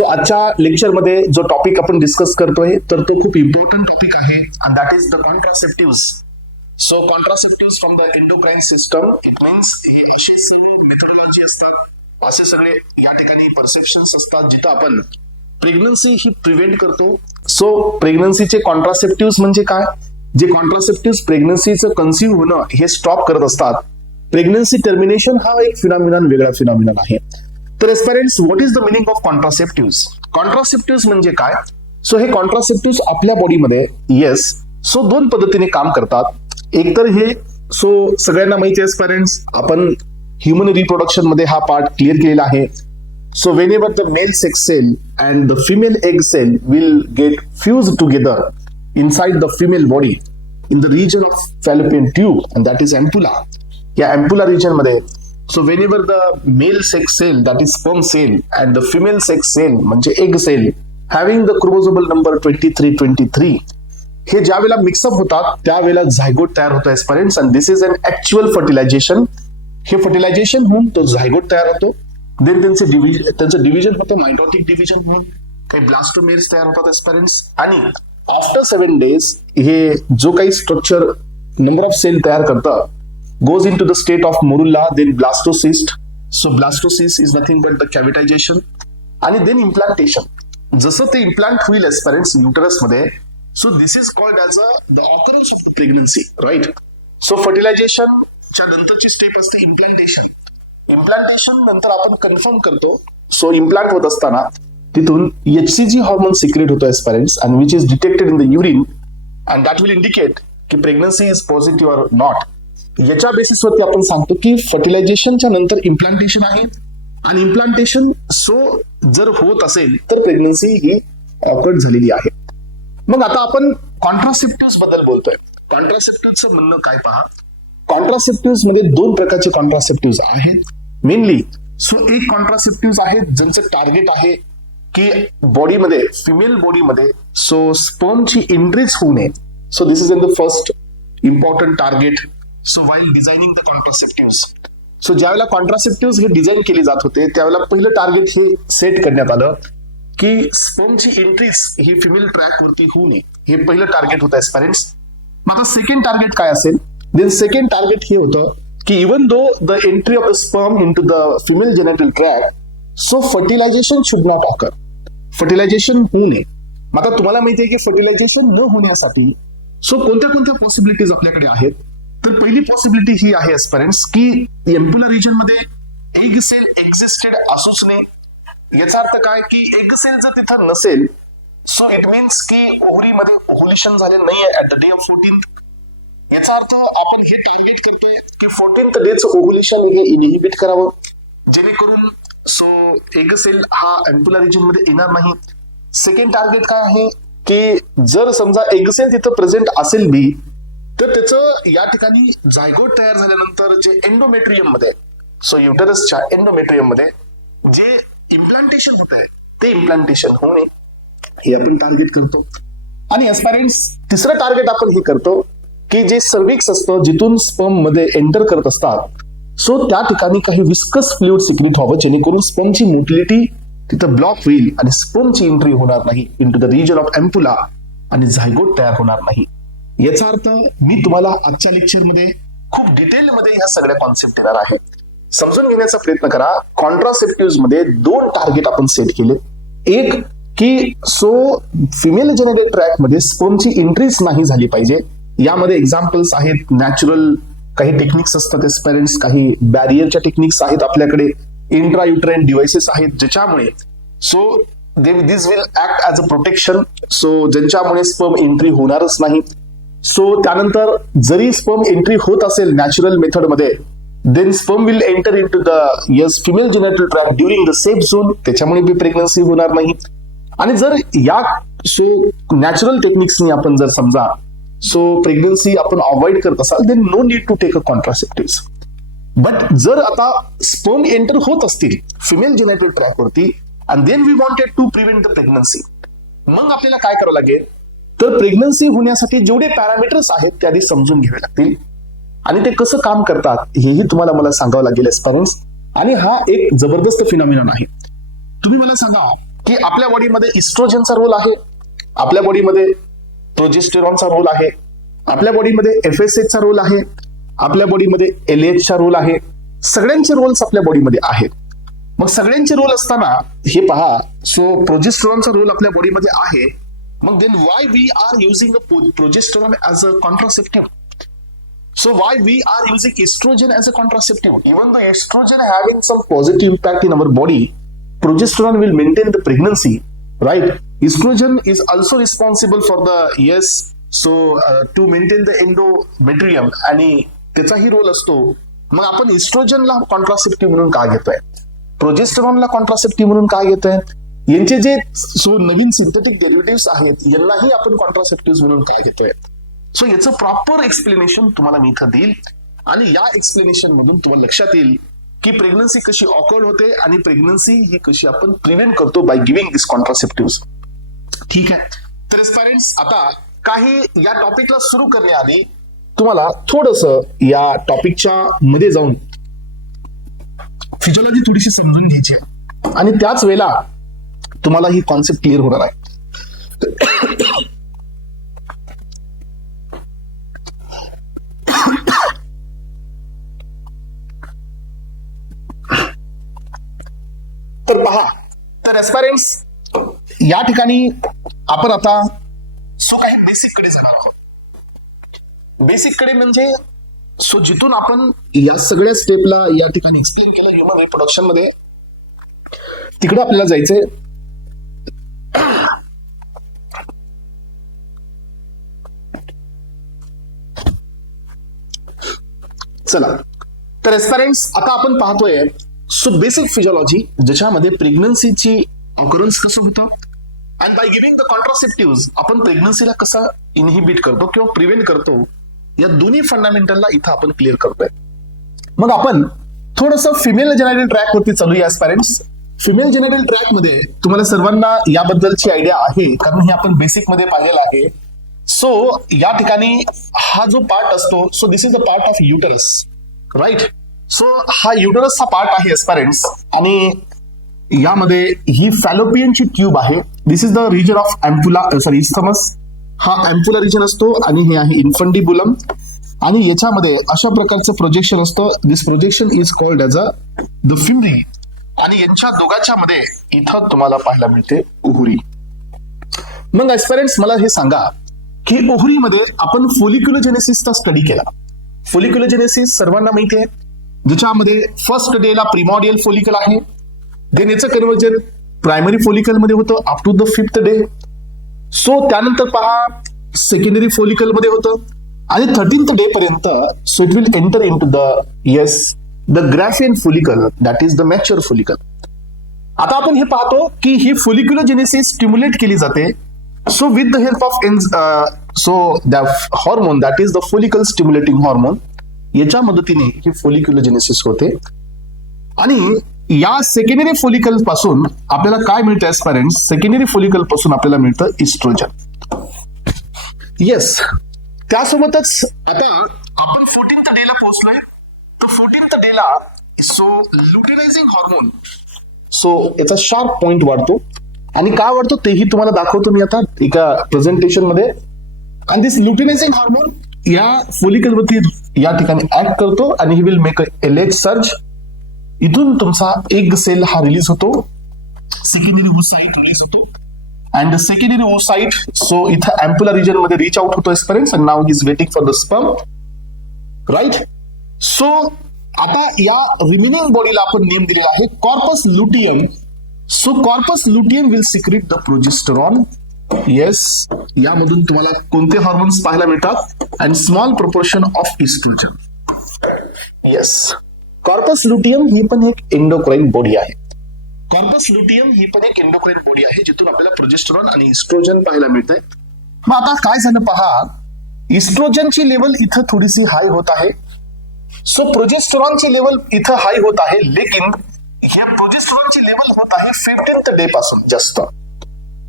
So आजच्या लेक्चरमध्ये जो टॉपिक आपण डिस्कस करतोय तर तो खूप इम्पॉर्टंट टॉपिक आहे and that is the contraceptives. So contraceptives from the endocrine system. It means हे असे सर्व मेथोडॉलॉजी असतात, असे सगळे या ठिकाणी परसेप्शन्स असतात जिथं आपण प्रेग्नन्सी ही प्रिव्हेंट करतो. सो प्रेग्नन्सीचे कॉन्ट्रासेप्टिव्स म्हणजे काय? जे कॉन्ट्रासेप्टिव्स प्रेग्नन्सीचं कन्सिव्ह होणं हे स्टॉप करत असतात. प्रेग्नन्सी टर्मिनेशन हा एक फिनॉमिनन, वेगळा फिनॉमिनन आहे. तर aspirants, what is the meaning of contraceptives? Contraceptives म्हणजे काय? सो हे कॉन्ट्रासेप्टिव्स आपल्या बॉडीमध्ये सो दोन पद्धतीने काम करतात. एक तर हे सगळ्यांना माहिती आहे एस्पिरंट्स, आपण ह्युमन रिप्रोडक्शन मध्ये हा पार्ट क्लिअर केलेला आहे. So whenever the male sex cell and the female egg cell will get fuse together inside the female body in the region of fallopian tube and that is ampulla. या ampulla region मध्ये so whenever the male sex cell, that is sperm cell, and the female sex cell म्हणजे egg cell having the chromosomal number 23 हे ज्या वेळेला mix up होतात त्यावेळेला zygote तयार होतो एस्पिरंट्स, and this is an actual fertilization. हे फर्टिलायझेशन होऊन तो झायगोट तयार होतो. देन त्यांचं डिव्हिजन होतं, मायटोटिक डिव्हिजन होऊन काही ब्लास्टोमेर्स तयार होतात एस्पिरंट्स. आणि आफ्टर 7 days हे जो काही स्ट्रक्चर नंबर ऑफ सेल तयार करतं goes into the state of morula, then blastocyst. So blastocyst is nothing but the cavitization आणि then implantation. जसं ते इम्प्लांट होईल एस्पिरंट्स युटरस मध्ये, so this is called as the occurrence of pregnancy, right? So fertilisation च्या नंतरची step असते implantation. Implantation नंतर आपण कन्फर्म करतो. सो इम्प्लांट होत असताना तिथून HCG हॉर्मोन सिक्रेट होतो aspirants, and which is detected in the urine and that will indicate की pregnancy is positive or not. याच्या बेसिसवरती आपण सांगतो की फर्टिलायझेशनच्या नंतर इम्प्लांटेशन आहे, आणि इम्प्लांटेशन जर होत असेल तर प्रेग्नन्सी ही ऑकर्ड झालेली आहे. मग आता आपण कॉन्ट्रासेप्टिव्स बद्दल बोलतोय. कॉन्ट्रासेप्टिव्हचं म्हणणं काय पहा. कॉन्ट्रासेप्टिव्स मध्ये दोन प्रकारचे कॉन्ट्रासेप्टिव्स आहेत मेनली. एक कॉन्ट्रासेप्टिव्स आहेत ज्यांचं टार्गेट आहे की बॉडीमध्ये, फिमेल बॉडीमध्ये स्पर्मची एंट्रीच होऊ नये. So this is in the first important target. So while designing the contraceptives, so ज्यावेळेला कॉन्ट्रासेप्टिव्स हे डिझाईन केले जात होते त्यावेळेला पहिलं टार्गेट हे सेट करण्यात आलं की स्पर्मची एंट्रीज ही फिमेल ट्रॅक वरती होऊ नये. हे पहिलं टार्गेट होतं एस्पिरंट्स. मग आता सेकंड टार्गेट काय असेल? देन सेकंड टार्गेट हे होतं की even though the entry of the sperm into the female genital tract, so fertilisation should not occur. Fertilisation होऊ नये. मग आता तुम्हाला माहिती आहे की फर्टिलायझेशन न होण्यासाठी कोणत्या पॉसिबिलिटीज आपल्याकडे आहेत. तर पहिली पॉसिबिलिटी ही आहे एस्पिरंट्स की एम्पुलर रिजन मध्ये एग सेल एक्झिस्टेड असूच नये. याचा अर्थ काय की एग सेल जर तिथं नसेल, सो इट मीन्स की ओव्हरीमध्ये ओव्ह्युलेशन झाले नाहीये at the day of 14th. याचा अर्थ आपण हे टार्गेट करतोय की 14th डेचं ओव्ह्युलेशन हे इनहिबिट करावं, जेणेकरून एग सेल हा एम्पुलर रिजन मध्ये येणार नाही. सेकंड टार्गेट काय आहे की जर समजा एग सेल तिथं प्रेझेंट असेल बी, तर त्याचं या ठिकाणी झायगोट तयार झाल्यानंतर जे एंडोमेट्रियम मध्ये, युटरसच्या एंडोमेट्रियम मध्ये जे इम्प्लांटेशन होत आहे ते इम्प्लांटेशन होणे हे आपण टार्गेट करतो. आणि एस्पिरंट्स तिसरं टार्गेट आपण हे करतो की जे सर्व्हिक्स असतं जिथून स्पर्म मध्ये एंटर करत असतात, त्या ठिकाणी काही विस्कस फ्लुइड सिक्रेट व्हावं, जेणेकरून स्पर्मची मोटिलिटी तिथं ब्लॉक होईल आणि स्पर्मची एंट्री होणार नाही into the region of ampulla आणि झायगोट तयार होणार नाही. याचा अर्थ मी तुम्हाला आजच्या लेक्चरमध्ये खूप डिटेलमध्ये ह्या सगळ्या कॉन्सेप्ट देणार आहे. समजून घेण्याचा प्रयत्न करा. कॉन्ट्रासेप्टिव्स मध्ये दोन टार्गेट आपण सेट केले. एक की फिमेल जेनेटिक ट्रॅक मध्ये स्पर्मची एंट्रीच नाही झाली पाहिजे. यामध्ये एक्झाम्पल्स आहेत, नॅचरल काही टेक्निक्स असतात एस्पिरंट्स, काही बॅरियरच्या टेक्निक्स आहेत आपल्याकडे, इंट्रायुट्राइन डिव्हाइसेस आहेत ज्याच्यामुळे this will act as a protection, ज्यांच्यामुळे स्पर्म एंट्री होणारच नाही. त्यानंतर जरी स्पर्म एंट्री होत असेल नॅचरल मेथड मध्ये, then sperm will enter into the female genital tract during the safe zone, त्याच्यामुळे बी प्रेग्नन्सी होणार नाही. आणि जर या नॅचरल टेक्निक्सनी आपण जर समजा प्रेग्नन्सी आपण अवॉइड करत असाल, then no need to take a contraceptives. But जर आता स्पर्म एंटर होत असतील फिमेल जेनेटल ट्रॅक वरती and then we wanted to prevent the pregnancy, मग आपल्याला काय करावं लागेल? तर प्रेग्नन्सी होण्यासाठी जेवढे पॅरामीटर्स आहेत ते आधी समजून घ्यावे लागतील, आणि ते कसं काम करतात हेही तुम्हाला मला सांगावं लागेल एस्पिरंट्स. आणि हा एक जबरदस्त फिनॉमिनन आहे. तुम्ही मला सांगा की आपल्या बॉडीमध्ये इस्ट्रोजनचा रोल आहे, आपल्या बॉडीमध्ये प्रोजेस्टेरॉनचा रोल आहे, आपल्या बॉडीमध्ये FSH चा रोल आहे, आपल्या बॉडीमध्ये LH चा रोल आहे. सगळ्यांचे रोल्स आपल्या बॉडीमध्ये आहेत. मग सगळ्यांचे रोल असताना हे पहा, सो प्रोजेस्टेरॉनचा रोल आपल्या बॉडीमध्ये आहे. मग then why we are using progesterone as a contraceptive? So why we are using estrogen as a contraceptive? Even though estrogen having some positive impact in our body, progesterone will maintain the pregnancy, right? Estrogen is also responsible for to maintain the endometrium आणि त्याचाही role असतो. मग आपण इस्ट्रोजनला contraceptive म्हणून का घेतोय, प्रोजेस्टेरॉनला contraceptive म्हणून का घेतोय? यांचे जे नवीन सिंथेटिक डेरिव्हेटिव्स आहेत यांनाही आपण कॉन्ट्रासेप्टिव्ह म्हणून का घेतोय? सो याचं प्रॉपर एक्सप्लेनेशन तुम्हाला मी इथं देईल आणि या एक्सप्लेनेशन मधून तुम्हाला लक्षात येईल की प्रेग्नन्सी कशी ऑकर्ड होते आणि प्रेग्नन्सी ही कशी आपण प्रिव्हेंट करतो बाय गिव्हिंग दिस कॉन्ट्रासेप्टिव्ह. ठीक आहे. तर पेरेंट्स, आता काही या टॉपिकला सुरू करण्याआधी तुम्हाला थोडंसं या टॉपिकच्या मध्ये जाऊन फिजिओलॉजी थोडीशी समजून घ्यायची आहे आणि त्याच वेळेला तुम्हाला ही कॉन्सेप्ट क्लिअर होणार आहे. तर पहा, तर एस्पायरंट्स या ठिकाणी आपण आता काही बेसिक कडे जाणार आहोत. बेसिक कडे म्हणजे जिथून आपण या सगळ्या स्टेपला या ठिकाणी एक्सप्लेन केलं ह्युमन रिप्रोडक्शन मध्ये, तिकडे आपल्याला जायचंय. चला, तर एस्पायरंट्स आता आपण पाहतोय बेसिक फिजिओलॉजी, ज्याच्यामध्ये प्रेग्नन्सीची ऑकरन्स कसं होतं and bye giving the contraceptive आपण प्रेग्नन्सीला कसं इनहिबिट करतो किंवा प्रिव्हेंट करतो, या दोन्ही फंडामेंटलला इथं आपण क्लिअर करतोय. मग आपण थोडंसं फिमेल जेनेटल ट्रॅक वरती चालूया एस्पायरंट्स. फिमेल जेनेटल ट्रॅक मध्ये तुम्हाला सर्वांना याबद्दलची आयडिया आहे, कारण हे आपण बेसिक मध्ये पाहिलेलं आहे. सो या ठिकाणी हा जो पार्ट असतो, this is the part of uterus, right? So हा युटरसचा पार्ट आहे एस्पायरंट्स आणि यामध्ये ही फॅलोपियनची ट्यूब आहे. This is the region of isthmus. हा एम्पुला रिजन असतो आणि हे आहे इन्फंडिबुलम आणि याच्यामध्ये अशा प्रकारचं प्रोजेक्शन असतं. This projection is called as the fimbriae आणि यांच्या दोघांच्या मध्ये इथं तुम्हाला पाहायला मिळते ओहुरी. मग एस्पायरंट्स मला हे सांगा की ओहुरीमध्ये आपण फोलिक्युलोजेनेसिसचा स्टडी केला. फोलिक्युलोजेनेसिस सर्वांना माहिती आहे, ज्याच्यामध्ये फर्स्ट डे ला प्रिमॉडियल फोलिकल आहे, देन याचं कन्व्हर्जन प्रायमरी फोलिकल मध्ये होतं up to the 5th day. So त्यानंतर पहा सेकंडरी फोलिकल मध्ये होतं आणि 13th डे पर्यंत so it will enter into the Graafian follicle, that is the mature follicle. आता आपण हे पाहतो की ही फोलिक्युलोजेनेसिस स्टिम्युलेट केली जाते. So with the help of the hormone that is the follicle stimulating hormone, याच्या मदतीने ही फोलिक्युलोजेनेसिस होते. आणि या सेकंडरी फोलिकल पासून आपल्याला काय मिळतं एस्पायरंट्स? सेकंडरी फोलिकल पासून आपल्याला मिळतं इस्ट्रोजन. येस, त्यासोबतच आता आपण 14th डे ला पोहोचलोय. तर 14th डे ला लुटेनायझिंग हार्मोन याचा शार्प पॉइंट वाढतो आणि का वाढतो तेही तुम्हाला दाखवतो मी आता एका प्रेझेंटेशन मध्ये. आणि दिस लुटेनायझिंग हार्मोन या फोलिकल वरती या ठिकाणी ऍक्ट करतो आणि he will make LH surge. इथून तुमचा एग सेल हा रिलीज होतो, सेकंडरी ओसाइट रिलीज होतो अँड सेकंडरी ओसाइट इथं एम्पुला रिजन मध्ये रीच आउट होतो aspirants and now he is waiting for the sperm, right? So आता या रिमेनिंग बॉडीला आपण नेम दिलेला आहे corpus luteum. Corpus luteum will secrete the progesterone. Yes, यामधून तुम्हाला कोणते हॉर्मोन्स पाहायला मिळतात? And small proportion of estrogen. Yes, corpus luteum ही पण एक एंडोक्राइन बॉडी आहे. कॉर्पस लुटियम ही पण एक एंडोक्राइन बॉडी आहे जिथून आपल्याला प्रोजेस्टेरॉन आणि इस्ट्रोजन पाहायला मिळतंय. मग आता काय झालं पहा, इस्ट्रोजनची लेवल इथं थोडीशी हाय होत आहे. प्रोजेस्टेरॉनची लेवल इथं हाय होत आहे, लेकिन हे प्रोजेस्टेरॉनची लेवल होत आहे 15th डे पासून जास्त.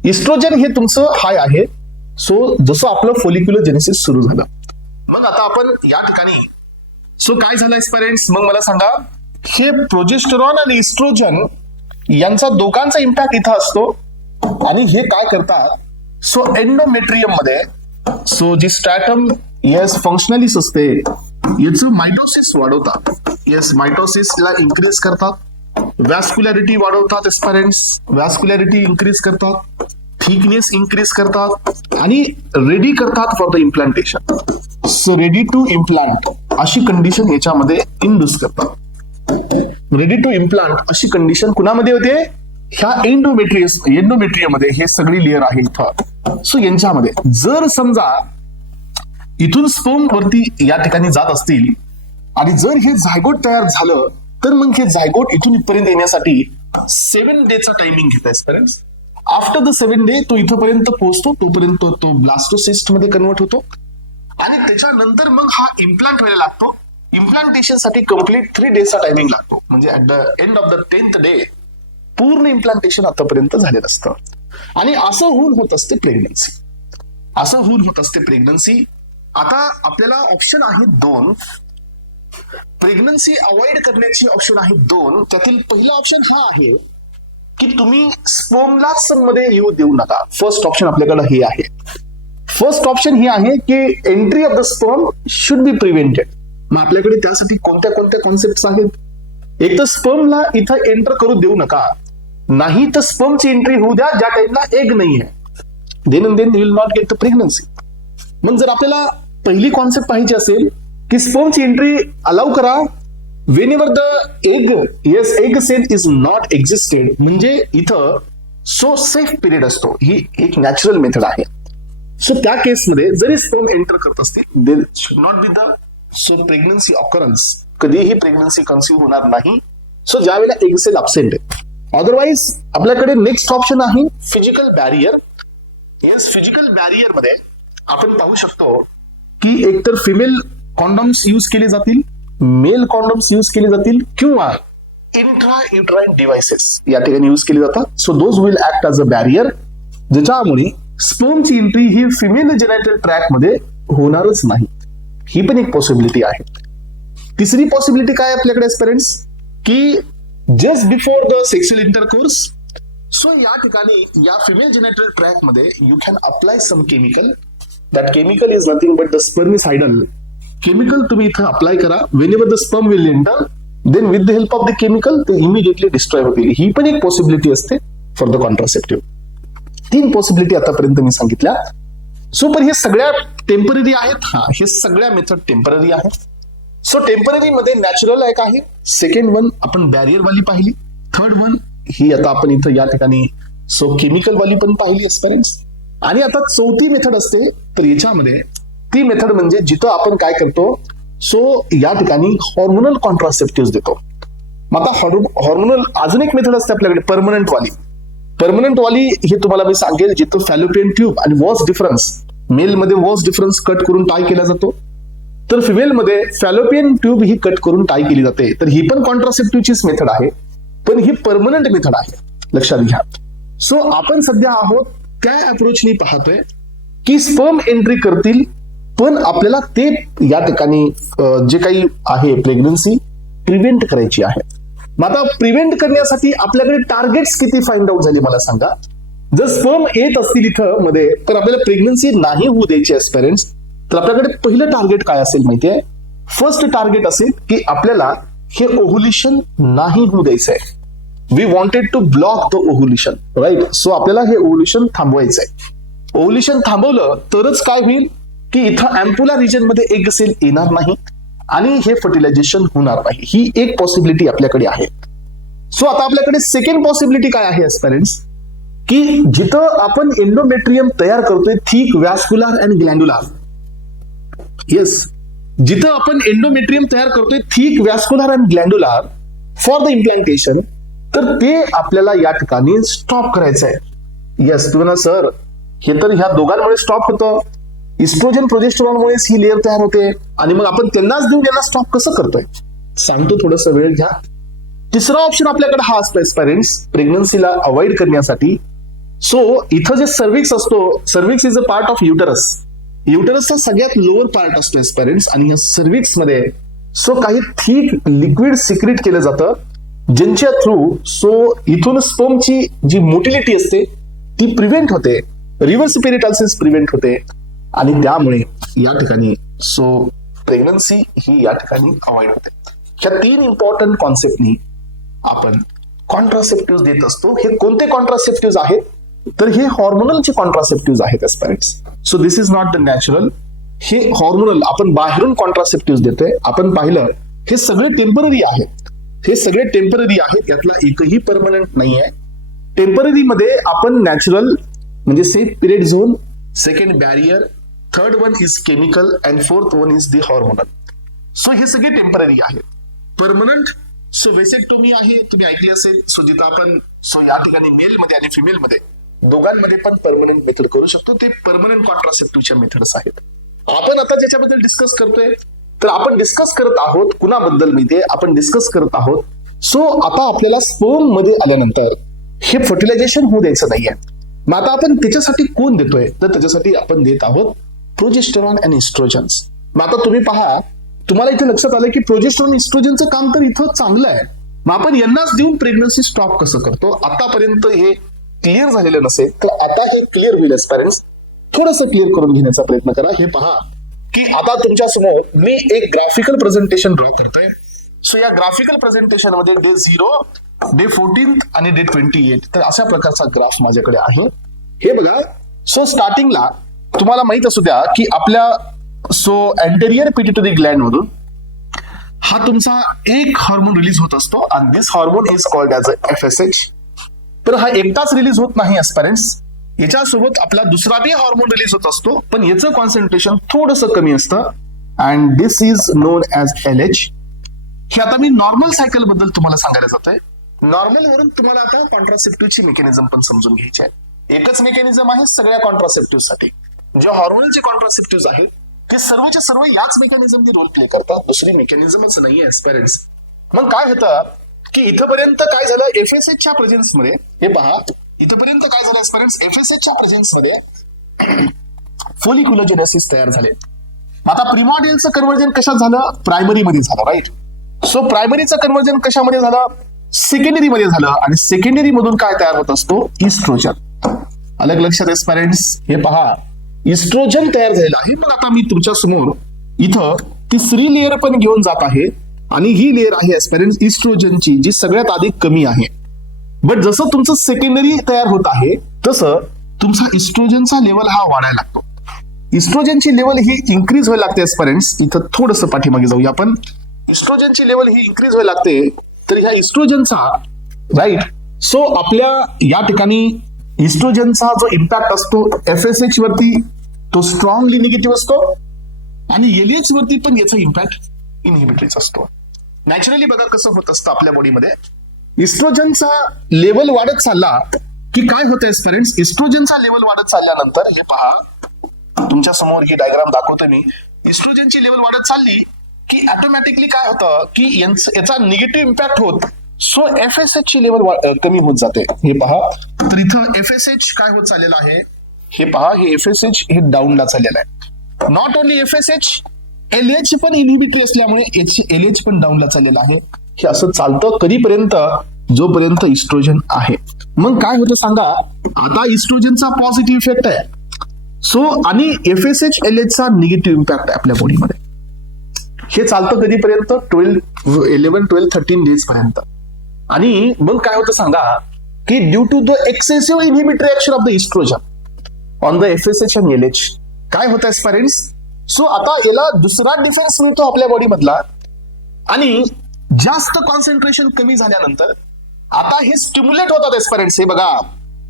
इस्ट्रोजन हे तुमचं हाय आहे. जसं आपलं फोलिक्युलोजेनेसिस सुरू झालं. मग आता आपण या ठिकाणी काय झालं एस्पिरंट्स, मग मला सांगा, हे प्रोजेस्टेरॉन आणि इस्ट्रोजन यांचा दोघांचा इम्पॅक्ट इथं असतो आणि हे काय करतात, सो एंडोमेट्रियम मध्ये सो जी स्ट्रॅटम येस फंक्शनलिस असते याचं मायटोसिस वाढवतात. येस मायटोसिसला इन्क्रीज करतात, वॅस्क्युलॅरिटी वाढवतात, एस्पॅरेंट्स वॅस्क्युलॅरिटी इन्क्रीज करतात, थिकनेस इन्क्रीज करतात आणि रेडी करतात for the implantation. So ready to implant अशी कंडिशन याच्यामध्ये इंड्यूस करतात. रेडी टू इम्प्लांट अशी कंडिशन कुणामध्ये होते, ह्या एंडोमेट्रियम मध्ये हे सगळी लेअर आहे इथं. सो यांच्यामध्ये जर समजा इथून स्पर्म वरती या ठिकाणी जात असतील आणि जर हे झायगोट तयार झालं तर मग हे झायगोट इथून इथपर्यंत येण्यासाठी 7 डेचं टायमिंग घेत आहे. आफ्टर द 7 डे तो इथपर्यंत पोहोचतो, तोपर्यंत तो ब्लास्टोसिस्ट मध्ये कन्वर्ट होतो आणि त्याच्यानंतर मग हा इम्प्लांट व्हायला लागतो. इम्प्लांटेशन साठी कम्प्लीट 3 डेचा टायमिंग लागतो. म्हणजे at the end of the 10th day पूर्ण इम्प्लांटेशन आतापर्यंत झालेलं असतं. आणि असं होऊन होत असते प्रेग्नन्सी. असं होऊन होत असते प्रेग्नन्सी. आता आपल्याला ऑप्शन आहेत 2. प्रेग्नन्सी अवॉइड करण्याची ऑप्शन आहेत 2. त्यातील पहिला ऑप्शन हा आहे की तुम्ही स्पर्मलाच मध्ये येऊ देऊ नका. फर्स्ट ऑप्शन आपल्याकडे हे आहे. फर्स्ट ऑप्शन हे आहे की entry of the sperm should be prevented. मग आपल्याकडे त्यासाठी कोणत्या कोणत्या कॉन्सेप्ट आहेत. एक तर स्पर्मला इथं एंटर करू देऊ नका, नाही तर स्पर्मची एंट्री होऊ द्या ज्या टाइमला एग नाही आहे. Then you will not get the pregnancy. मग जर आपल्याला पहिली कॉन्सेप्ट पाहिजे असेल की स्पर्मची एंट्री अलाउ करा whenever the egg cell is not existed, म्हणजे इथं सो सेफ पिरियड असतो. ही एक नॅचरल मेथड आहे. सो त्या केसमध्ये जरी स्पर्म एंटर करत असतील they should not be the so pregnancy occurrence. कधीही प्रेग्नन्सी कन्सिव्ह होणार नाही. सो ज्या वेळेला एग सेल अब्सेंट आहे. अदरवाइज आपल्याकडे नेक्स्ट ऑप्शन आहे physical barrier. Yes physical barrier मध्ये आपण पाहू शकतो की एकतर फिमेल कॉन्डॉम्स यूज केले जातील, मेल कॉन्डॉम्स यूज केले जातील किंवा इंट्रा युट्राइन डिव्हाइसेस या ठिकाणी यूज केले जातात. So those will act as a barrier, ज्याच्यामुळे स्पर्मची एंट्री ही फिमेल जेनायटल ट्रॅक मध्ये होणारच नाही. ही पण एक पॉसिबिलिटी आहे. तिसरी पॉसिबिलिटी काय आपल्याकडे पेरेंट्स की just before the sexual intercourse, so या ठिकाणी या फिमेल जेनायटल ट्रॅक मध्ये you can apply some chemical. That chemical is nothing but the spermicidal chemical. तुम्ही इथं अप्लाय करा. Whenever the sperm will enter then with the help of the chemical ते immediately destroy होतील. ही पण एक possibility असते फॉर द कॉन्ट्रासेप्टिव्ह. 3 पॉसिबिलिटी आतापर्यंत मी सांगितल्या. सो पण हे सगळ्या टेम्पररी आहेत. हा हे सगळ्या मेथड टेम्पररी आहेत. सो टेम्पररी मध्ये नॅचरल एक आहे. सेकंड वन आपण बॅरियर वाली पाहिली. थर्ड वन ही आता आपण इथं या ठिकाणी सो केमिकल वाली पण पाहिली एक्सपेरियन्स. आणि आता चौथी मेथड असते. तर याच्यामध्ये ती मेथड म्हणजे जिथं आपण काय करतो सो या ठिकाणी हॉर्मोनल कॉन्ट्रासेप्टिव्ह देतो. मग आता हॉर्मोनल अजून एक मेथड असते आपल्याकडे परमनंट वाली. परमनंट वाली हे तुम्हाला मी सांगेल जिथं फॅलोपियन ट्यूब आणि वॉस डिफरन्स, मेल मध्ये वॉस डिफरन्स कट करून टाय केला जातो, तर फिमेल मध्ये फॅलोपियन ट्यूब ही कट करून टाय केली जाते. तर ही पण कॉन्ट्रासेप्टिव्हचीच मेथड आहे, पण ही परमनंट मेथड आहे, लक्षात घ्या. सो आपण सध्या आहोत त्या अप्रोचनी पाहतोय की स्पर्म एंट्री करतील पण आपल्याला ते या ठिकाणी जे काही आहे प्रेग्नन्सी प्रिव्हेंट करायची आहे. मग आता प्रिव्हेंट करण्यासाठी आपल्याकडे टार्गेट्स किती फाइंड आउट झाले मला सांगा. जर स्पर्म येत असतील इथं मध्ये तर आपल्याला प्रेग्नन्सी नाही होऊ द्यायची as पेरेंट्स, तर आपल्याकडे पहिलं टार्गेट काय असेल माहितीये. फर्स्ट टार्गेट असेल की आपल्याला हे ओव्ह्युलेशन नाही होऊ द्यायचंय. We wanted to block the ovulation, right. So आपल्याला हे ओव्ह्युलेशन थांबवायचंय. ओव्ह्युलेशन थांबवलं तरच काय होईल की इथं अँपुला रिजन मध्ये एग सेल येणार नाही आणि हे फर्टिलायझेशन होणार नाही. ही एक पॉसिबिलिटी आपल्याकडे आहे. सो आता आपल्याकडे सेकंड पॉसिबिलिटी काय आहे as पेरेंट्स की जिथं आपण एंडोमेट्रियम तयार करतोय thick vascular and glandular. Yes, जिथं आपण एंडोमेट्रियम तयार करतोय thick vascular and glandular for the implantation, तर ते आपल्याला या ठिकाणी स्टॉप करायचं आहे. येस, तुम्हाला सर हे तर ह्या दोघांमुळे स्टॉप होतं. इस्ट्रोजन प्रोजेस्टेरॉनमुळेच ही लेअर तयार होते आणि मग आपण त्यांनाच देऊन त्यांना स्टॉप कसं करतोय सांगतो, थोडस वेळ घ्या. तिसरा ऑप्शन आपल्याकडे हा असतो पेरेंट्स प्रेग्नन्सीला अवॉइड करण्यासाठी. सो इथं जे सर्व्हिक्स असतो, cervix is a part of uterus. युटरसचा सगळ्यात लोअर पार्ट असतो पेरेंट्स आणि या सर्व्हिक्स मध्ये सो काही थिक लिक्विड सिक्रेट केलं जातं ज्यांच्या थ्रू सो इथून स्पर्मची जी मोटिलिटी असते ती प्रिव्हेंट होते, रिव्हर्स पेरिटाल्सिस प्रिव्हेंट होते आणि त्यामुळे या ठिकाणी सो प्रेग्नन्सी ही या ठिकाणी अवॉइड होते. ह्या 3 इम्पॉर्टंट कॉन्सेप्टनी आपण कॉन्ट्रासेप्टिव्ह देत असतो. हे कोणते कॉन्ट्रासेप्टिव्ह आहेत? तर हे हॉर्मोनलचे कॉन्ट्रासेप्टिव्ह आहेत aspirants. So this is not the natural. हे हॉर्मोनल आपण बाहेरून कॉन्ट्रासेप्टिव्ह देतोय. आपण पाहिलं हे सगळे टेम्पररी आहेत. हे सगळे टेम्पररी आहेत, यातला एकही परमनंट नाही आहे. टेम्पररी मध्ये आपण नॅचरल म्हणजे safe period zone, second barrier, third one is chemical and fourth one is the hormonal. So हे सगळे टेम्पररी आहेत. परमनंट सो वेसेक्टोमी आहे, तुम्ही ऐकली असेल. सो जिथं आपण सो या ठिकाणी मेल मध्ये आणि फिमेल मध्ये दोघांमध्ये पण परमनंट मेथड करू शकतो. ते परमनंट कॉन्ट्रासेप्टिव्हच्या मेथड्स आहेत. आपण आता ज्याच्याबद्दल डिस्कस करतोय तर आपण डिस्कस करत आहोत कुणाबद्दल माहितीये? आपण डिस्कस करत आहोत सो आता आपल्याला स्पर्म मध्ये आल्यानंतर हे फर्टिलायझेशन होऊ द्यायचं नाहीये. मग आता आपण त्याच्यासाठी कोण देतोय? तर त्याच्यासाठी आपण देत आहोत प्रोजेस्टेरॉन आणि इस्ट्रोजन्स. मग आता तुम्ही पहा, तुम्हाला इथे लक्षात आलं की प्रोजेस्टेरॉन इस्ट्रोजनचं काम तर इथं चांगलं आहे. मग आपण यांनाच देऊन प्रेग्नन्सी स्टॉप कसं करतो? आतापर्यंत हे क्लिअर झालेलं नसेल तर आता हे क्लिअर होईल. पेरेंट्स थोडंसं क्लिअर करून घेण्याचा प्रयत्न करा. हे पहा की आता तुमच्या समोर मी एक ग्राफिकल प्रेझेंटेशन ड्रॉ करतोय. सो या ग्राफिकल प्रेझेंटेशन मध्ये डे 0, डे 14 आणि डे 28 तर अशा प्रकारचा ग्राफ माझ्याकडे आहे. हे बघा, सो स्टार्टिंगला तुम्हाला माहित असू द्या की आपल्या सो अँटेरियर पिट्युटरी ग्लँड मधून हा तुमचा एक हार्मोन रिलीज होत असतो आणि this hormone is called as FSH. तर हा एकटाच रिलीज होत नाही एस्पायरंट्स, याच्यासोबत आपला दुसरा बी हार्मोन रिलीज होत असतो, पण याचं कॉन्सन्ट्रेशन थोडंसं कमी असतं and this is non as LH. हे आता मी नॉर्मल सायकल बद्दल तुम्हाला सांगायला जातोय. नॉर्मल वरून तुम्हाला आता कॉन्ट्रासेप्टिव्हची मेकॅनिझम पण समजून घ्यायची आहे. एकच मेकॅनिझम आहे सगळ्या कॉन्ट्रासेप्टिव्ह साठी. जे हॉर्मोनलचे कॉन्ट्रासेप्टिव्ह आहेत ते सर्वचे सर्व याच मेकॅनिझमने रोल प्ले करतात. दुसरी मेकॅनिझमच नाहीये एस्पायरंट्स. मग काय होतं की इथपर्यंत काय झालं? FSHच्या प्रेझेन्स मध्ये हे पहा, इथपर्यंत काय झालं एस्पायरंट्स? FSHच्या प्रेझेन्स मध्ये फोलिक्युलोजेनेसिस तयार झाले. आता प्रिमॉर्डियलचं कन्व्हर्जन कशात झालं? प्रायमरी मध्ये झालं, राईट. सो प्रायमरीचं कन्व्हर्जन कशामध्ये झालं? सेकंडरी मध्ये झालं आणि सेकंडरी मधून काय तयार होत असतो? इस्ट्रोजन. अलग लक्षात एस्पायरंट्स. हे पहा, इस्ट्रोजन तयार झालेलं आहे. मग आता मी तुमच्या समोर इथं तिसरी लेअर पण घेऊन जात आहे आणि ही लेअर आहे एस्पायरंट्स इस्ट्रोजनची, जी सगळ्यात अधिक कमी आहे. बट जसं तुमचं सेकंडरी तयार होत आहे तसं तुमचा इस्ट्रोजनचा लेवल हा वाढायला लागतो. इस्ट्रोजनची लेवल ही इन्क्रीज व्हायला लागते एस्पायरंट्स. इथं थोडंसं पाठीमागे जाऊया आपण. इस्ट्रोजनची लेवल ही इन्क्रीज व्हायला लागते. तर ह्या इस्ट्रोजनचा राईट सो आपल्या या ठिकाणी इस्ट्रोजनचा जो इम्पॅक्ट असतो FSH वरती तो स्ट्रॉंगली निगेटिव्ह असतो आणि LH वरती पण याचा इम्पॅक्ट इनहिबिटरीच असतो. नॅचरली बघा कसं होत असतं आपल्या बॉडीमध्ये. इस्ट्रोजनचा लेवल वाढत चालला की काय होतं एस्पायरंट्स? इस्ट्रोजनचा लेवल वाढत चालल्यानंतर हे पहा, तुमच्या समोर ही डायग्राम दाखवतो मी. इस्ट्रोजनची लेवल वाढत चालली की ऑटोमॅटिकली काय होतं की याचा निगेटिव्ह इम्पॅक्ट होत सो FSH ची लेवल कमी होत जाते. हे पहा, तर इथं FSH काय होत चाललेलं आहे? हे पहा, हे FSH हे डाऊनला चाललेलं आहे. नॉट ओनली FSH, LH पण इनहिबिटरी असल्यामुळे LH पण डाऊनला चाललेलं आहे. हे असं चालतं कधीपर्यंत? जोपर्यंत इस्ट्रोजन आहे. मग काय होतं सांगा? आता इस्ट्रोजनचा पॉझिटिव्ह इफेक्ट आहे सो आणि FSH LH चा निगेटिव्ह इम्पॅक्ट आहे आपल्या बॉडीमध्ये. हे चालतं कधीपर्यंत? 11, 12, 13 डेज पर्यंत. आणि मग काय होतं सांगा की due to the excessive inhibitory action of the oestrogen on the FSH आणि LH काय होतं एस्पायरंट्स? सो आता याला दुसरा डिफेन्स मिळतो आपल्या बॉडी मधला आणि जास्त कॉन्सन्ट्रेशन कमी झाल्यानंतर आता हे स्टिम्युलेट होतात एस्पायरंट्स. हे बघा,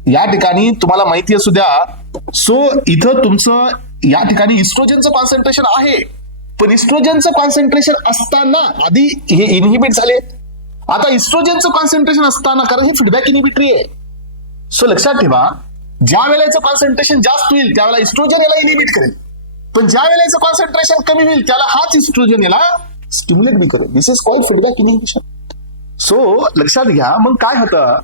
या ठिकाणी तुम्हाला माहिती असू द्या सो इथं तुमचं या ठिकाणी इस्ट्रोजनचं कॉन्सन्ट्रेशन आहे, पण इस्ट्रोजनचं कॉन्सन्ट्रेशन असताना आधी हे इनहिबिट झाले. आता इस्ट्रोजनचं कॉन्सन्ट्रेशन असताना, कारण ही फीडबॅक इनहिबिटरी आहे. सो लक्षात ठेवा, ज्या वेळेचं कॉन्सन्ट्रेशन जास्त होईल त्यावेळेला इस्ट्रोजन याला इनहिबिट करेल, पण ज्या वेळेचं कॉन्सन्ट्रेशन कमी होईल त्याला हाच इस्ट्रोजन याला स्टिम्युलेट बी करेल. This is called feedback inhibition. So लक्षात घ्या, मग काय होतं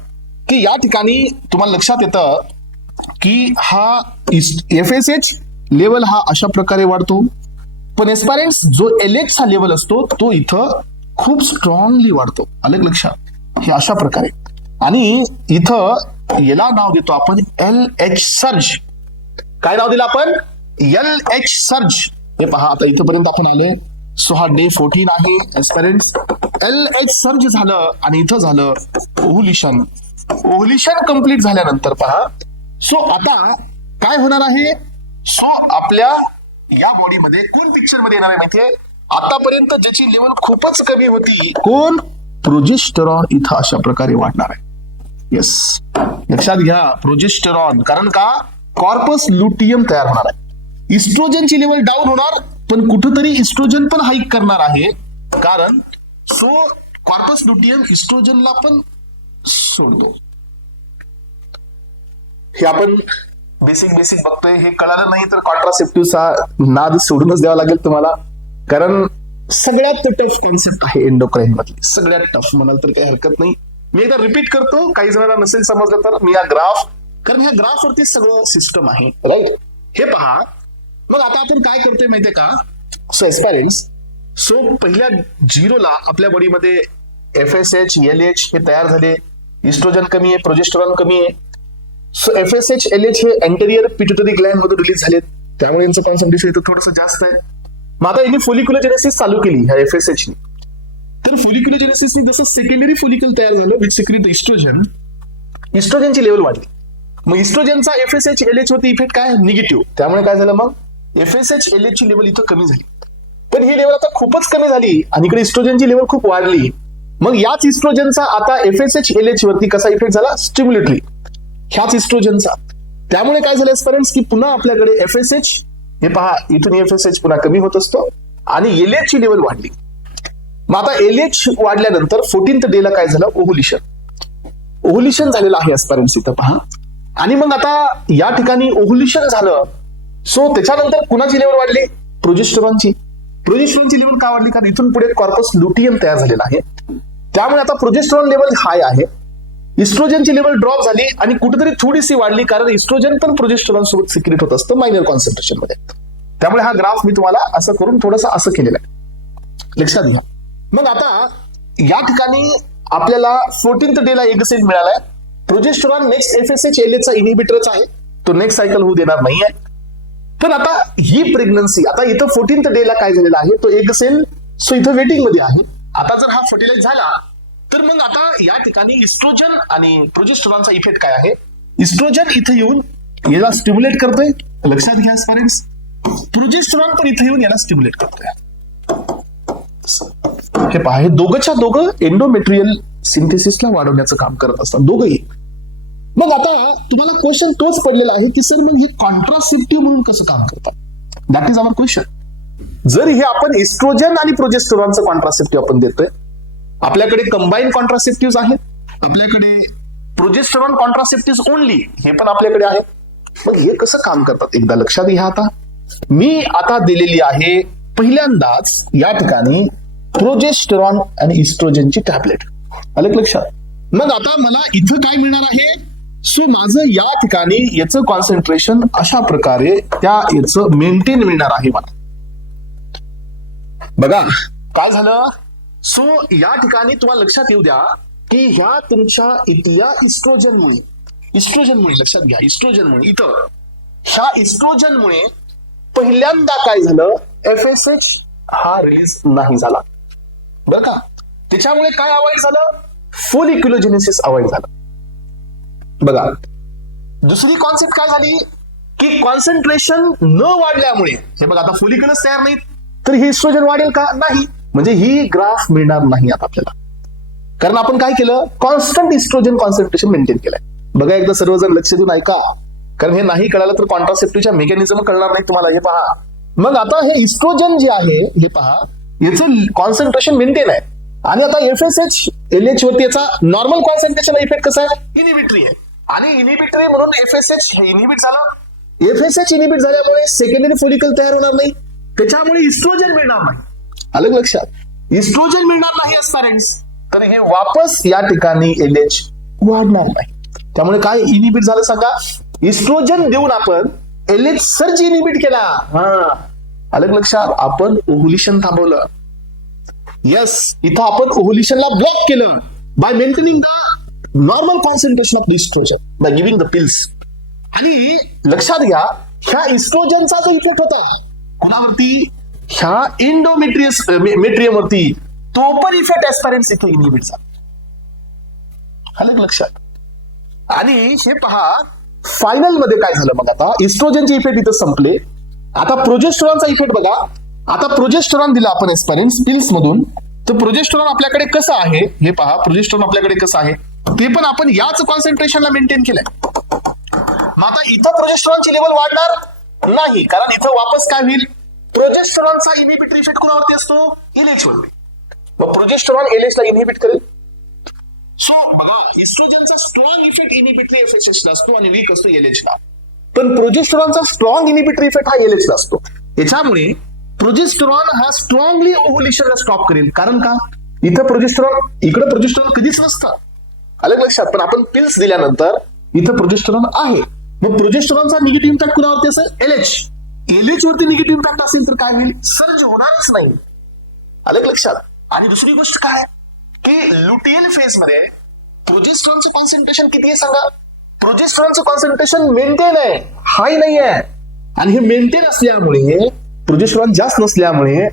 की या ठिकाणी तुम्हाला लक्षात येतं की हा FSH लेवल हा अशा प्रकारे वाढतो, पण एस्पायरंट्स जो LH चा लेवल असतो तो इथं खूप स्ट्रॉंगली वाढतो. अलग लक्षात, हे अशा प्रकारे. आणि इथं याला नाव देतो आपण LH सर्ज. काय नाव दिलं आपण? LH surge. हे पहा, आता इथपर्यंत आपण आलोय. सो हा डे 14 आहे एस्पिरंट्स. LH सर्ज झालं आणि इथं झालं ओव्ह्युलेशन. ओव्ह्युलेशन कंप्लीट झाल्यानंतर पहा, सो आता काय होणार आहे? सो आपल्या या बॉडीमध्ये कोण पिक्चर मध्ये येणार आहे माहितीये? आतापर्यंत ज्याची लेवल खूपच कमी होती, कोण? प्रोजेस्टेरॉन इथं अशा प्रकारे वाढणार आहे. येस, लक्षात घ्या, प्रोजेस्टेरॉन. कारण का? कॉर्पस लुटियम तयार होणार आहे. इस्ट्रोजनची लेवल डाऊन होणार, पण कुठंतरी इस्ट्रोजन पण हाईक करणार आहे. कारण सो कॉर्पस लुटियम इस्ट्रोजनला पण सोडतो. हे आपण बेसिक बघतोय. हे कळालं नाही तर कॉन्ट्रासेप्टिव्हचा नाद सोडूनच द्यावा लागेल तुम्हाला. कारण सगळ्यात टफ कॉन्सेप्ट आहे एंडोक्राईन मधली. सगळ्यात टफ म्हणाल तर काही हरकत नाही. मी एकदा रिपीट करतो, काही जणांना नसेल समजलं तर. मी या ग्राफ, कारण ह्या ग्राफ वरती सगळं सिस्टम आहे, राईट? हे पहा. मग आता आपण काय करतोय माहितीये का? सो एस्पायरंट्स, सो पहिल्या झिरोला आपल्या बॉडीमध्ये FSH LH हे तयार झाले. इस्ट्रोजन कमी आहे, प्रोजेस्टेरॉन कमी आहे. सो FSH LH हे अँटेरियर पिट्युटरी ग्लँड मध्ये रिलीज झालेत, त्यामुळे यांचं कॉन्सन्ट्रेशन इथं थोडंसं जास्त आहे. मग आता यांनी फोलिक्युलोजेनेसिस चालू केली ह्या FSH नी. तर फोलिक्युलोजेनेसिसनी जसं सेकंडरी फोलिकल तयार झालं विच सिक्रीट इस्ट्रोजन, इस्ट्रोजनची लेवल वाढली. मग इस्ट्रोजनचा FSH LH वरती इफेक्ट काय? निगेटिव्ह. त्यामुळे काय झालं? मग FSH LH ची लेवल इथं कमी झाली. पण ही लेवल आता खूपच कमी झाली आणि इकडे इस्ट्रोजनची लेवल खूप वाढली. मग याच इस्ट्रोजनचा आता FSH LH वरती कसा इफेक्ट झाला? स्टिम्युलेटरी. ह्याच इस्ट्रोजनचा. त्यामुळे काय झालं स्टुडंट्स, की पुन्हा आपल्याकडे FSH, हे पहा इथून FSH पुन्हा कमी होत असतो आणि LH ची लेवल वाढली. मग आता LH वाढल्यानंतर 14th डेला काय झालं? ओव्ह्युलेशन. ओव्ह्युलेशन झालेलं आहे स्टुडंट्स इथं पहा. आणि मग आता या ठिकाणी ओव्ह्युलेशन झालं. सो त्याच्यानंतर कुणाची लेवल वाढली? प्रोजेस्टेरॉनची. प्रोजेस्टेरॉनची लेवल का वाढली? कारण इथून पुढे कॉर्पस लुटियम तयार झालेला आहे. त्यामुळे आता प्रोजेस्टेरॉन लेवल हाय आहे. इस्ट्रोजनची लेवल ड्रॉप झाली आणि कुठेतरी थोडीशी वाढली, कारण इस्ट्रोजन पण प्रोजेस्टेरॉन सोबत सिक्रेट होत असतं मायनर कॉन्सन्ट्रेशन मध्ये. त्यामुळे हा ग्राफ मी तुम्हाला असं करून थोडंसं असं केलेलं आहे, लक्षात घ्या. मग आता या ठिकाणी आपल्याला 14th डेला एक सेल मिळालाय. प्रोजेस्टेरॉन नेक्स्ट FSH LH चा इनिबिटरच आहे, तो नेक्स्ट सायकल होऊ देणार नाहीये. पण आता ही प्रेग्नन्सी, आता इथं 14th डेला काय झालेला आहे? तो एक सेल सो इथं वेटिंग मध्ये आहे. आता जर हा फर्टिलाइज झाला तर मग आता या ठिकाणी इस्ट्रोजन आणि प्रोजेस्टेरॉनचा इफेक्ट काय आहे? इस्ट्रोजन इथे येऊन याला स्टिम्युलेट करतोय, लक्षात घ्या फ्रेंड्स. प्रोजेस्टेरॉन पण इथे येऊन याला स्टिम्युलेट करतोय. हे पहा, हे दोघंच्या दोघं एंडोमेट्रियल सिंथेसिसला वाढवण्याचं काम करत असतात दोघंही. मग आता तुम्हाला क्वेश्चन तोच पडलेला आहे की सर मग हे कॉन्ट्रासेप्टिव्ह म्हणून कसं काम करतात? That is our question. जर हे आपण इस्ट्रोजन आणि प्रोजेस्टेरॉनचं कॉन्ट्रासेप्टिव्ह आपण देतोय, आपल्याकडे कंबाईन कॉन्ट्रासेप्टिव्ह आहेत, आपल्याकडे प्रोजेस्टेरॉन कॉन्ट्रासेप्टिव्ह ओनली हे पण आपल्याकडे आहे. मग हे कसं काम करतात एकदा लक्षात घ्या. आता मी आता दिलेली आहे पहिल्यांदाच या ठिकाणी प्रोजेस्टेरॉन आणि इस्ट्रोजनची टॅबलेट, आलं लक्षात. मग आता मला इथं काय मिळणार आहे? सो माझं या ठिकाणी याचं कॉन्सन्ट्रेशन अशा प्रकारे त्या याचं मेंटेन मिळणार आहे मला. बघा काय झालं. सो या ठिकाणी तुम्हाला लक्षात येऊ द्या की ह्या तुमच्या इथल्या इस्ट्रोजनमुळे लक्षात घ्या, इस्ट्रोजनमुळे इथं ह्या इस्ट्रोजनमुळे पहिल्यांदा काय झालं? FSH हा रिलीज नाही झाला, बरं का. त्याच्यामुळे काय अवॉइड झालं? फोलिक्युलोजेनेसिस अवॉइड झालं. बघा दुसरी कॉन्सेप्ट काय झाली की कॉन्सन्ट्रेशन न वाढल्यामुळे, हे बघा आता फोलिकलच तयार नाहीत तर हे इस्ट्रोजन वाढेल का? नाही. म्हणजे ही ग्राफ मिळणार नाही आता आपल्याला, कारण आपण काय केलं? कॉन्स्टंट इस्ट्रोजन कॉन्सन्ट्रेशन मेंटेन केलंय. बघा एकदा सर्वजण लक्ष देऊन ऐका, कारण हे नाही कळालं तर कॉन्ट्रासेप्टिव्हच्या मेकॅनिझम कळणार नाही तुम्हाला. हे पहा, मग आता हे इस्ट्रोजन जे आहे हे पहा, याचं कॉन्सन्ट्रेशन मेंटेन आहे आणि आता FSH LH वरती याचा नॉर्मल कॉन्सन्ट्रेशन इफेक्ट कसा आहे? इनिबिटरी आहे. आणि इनिबिटरी म्हणून FSH हे इनिबिट झालं. FSH इनिबिट झाल्यामुळे सेकंडरी फोलिकल तयार होणार नाही, त्याच्यामुळे इस्ट्रोजन मिळणार नाही, आलं लक्षात. इस्ट्रोजन मिळणार नाही फ्रेंड्स, तर हे वापस या ठिकाणी LH वाढणार नाही. त्यामुळे काय इनिबिट झालं सांगा? इस्ट्रोजन देऊन आपण LH सर्ज इनिबिट केला. हा, आलं लक्षात. आपण ओव्ह्युलेशन थांबवलं. येस, इथं आपण ओव्ह्युलेशनला ब्लॉक केलं by maintaining the normal concentration of oestrogen by giving the pills. आणि लक्षात घ्या, ह्या इस्ट्रोजनचा जो इफेक्ट होता कुणावरती, ह्या मेट्रियम वरती, तो पण इफेक्ट ऍस्पायरेंट्स इथे इनहिबिट झाला. आलं लक्षात. आणि हे पहा फायनल मध्ये काय झालं मग, आता इस्ट्रोजनचे इफेक्ट इथं संपले. आता प्रोजेस्टेरॉनचा इफेक्ट बघा. आता प्रोजेस्टेरॉन दिला आपण ऍस्पायरेंट्स पिल्स मधून, तर प्रोजेस्टेरॉन आपल्याकडे कसं आहे हे पहा. प्रोजेस्टेरॉन आपल्याकडे कसं आहे ते पण आपण याच कॉन्सन्ट्रेशनला मेंटेन केलंय. मग आता इथं प्रोजेस्टेरॉनची लेवल वाढणार नाही, कारण इथं वापस काय होईल, प्रोजेस्टेरॉनचा इनहिबिटरी इफेक्ट कोणावरती असतो, एलएच वरती. मग प्रोजेस्टेरॉन एलएच ला इनहिबिट करेल. सो बघा, इस्ट्रोजनचा स्ट्रॉंग इफेक्ट इनहिबिटरी एफएसएच ला असतो आणि वीक असतो एलएच ला. पण प्रोजेस्टेरॉनचा स्ट्रॉंग इनहिबिटरी इफेक्ट हा एलएच ला असतो. याच्यामुळे प्रोजेस्टेरॉन हा स्ट्रॉंगली ओव्ह्युलेशनला स्टॉप करेल. कारण का, इथं प्रोजेस्टेरॉन, इकडे प्रोजेस्टेरॉन कधीच नसतं. आलं लक्षात. पण आपण पिल्स दिल्यानंतर इथं प्रोजेस्टेरॉन आहे. मग प्रोजेस्टेरॉनचा निगेटिव्ह इम्पॅक्ट कुणावरती असेल, एलएच. एलएच वरती निगेटिव्ह इम्पॅक्ट असेल तर काय होईल, सर्ज होणारच नाही. आलं लक्षात. आणि दुसरी गोष्ट काय की लुटियल फेज मध्ये प्रोजेस्टेरॉनचं कॉन्सन्ट्रेशन किती आहे सांगा. प्रोजेस्टेरॉनचं कॉन्सन्ट्रेशन मेंटेन आहे, हाय नाही आहे. आणि हे मेंटेन असल्यामुळे, प्रोजेस्टेरॉन जास्त नसल्यामुळे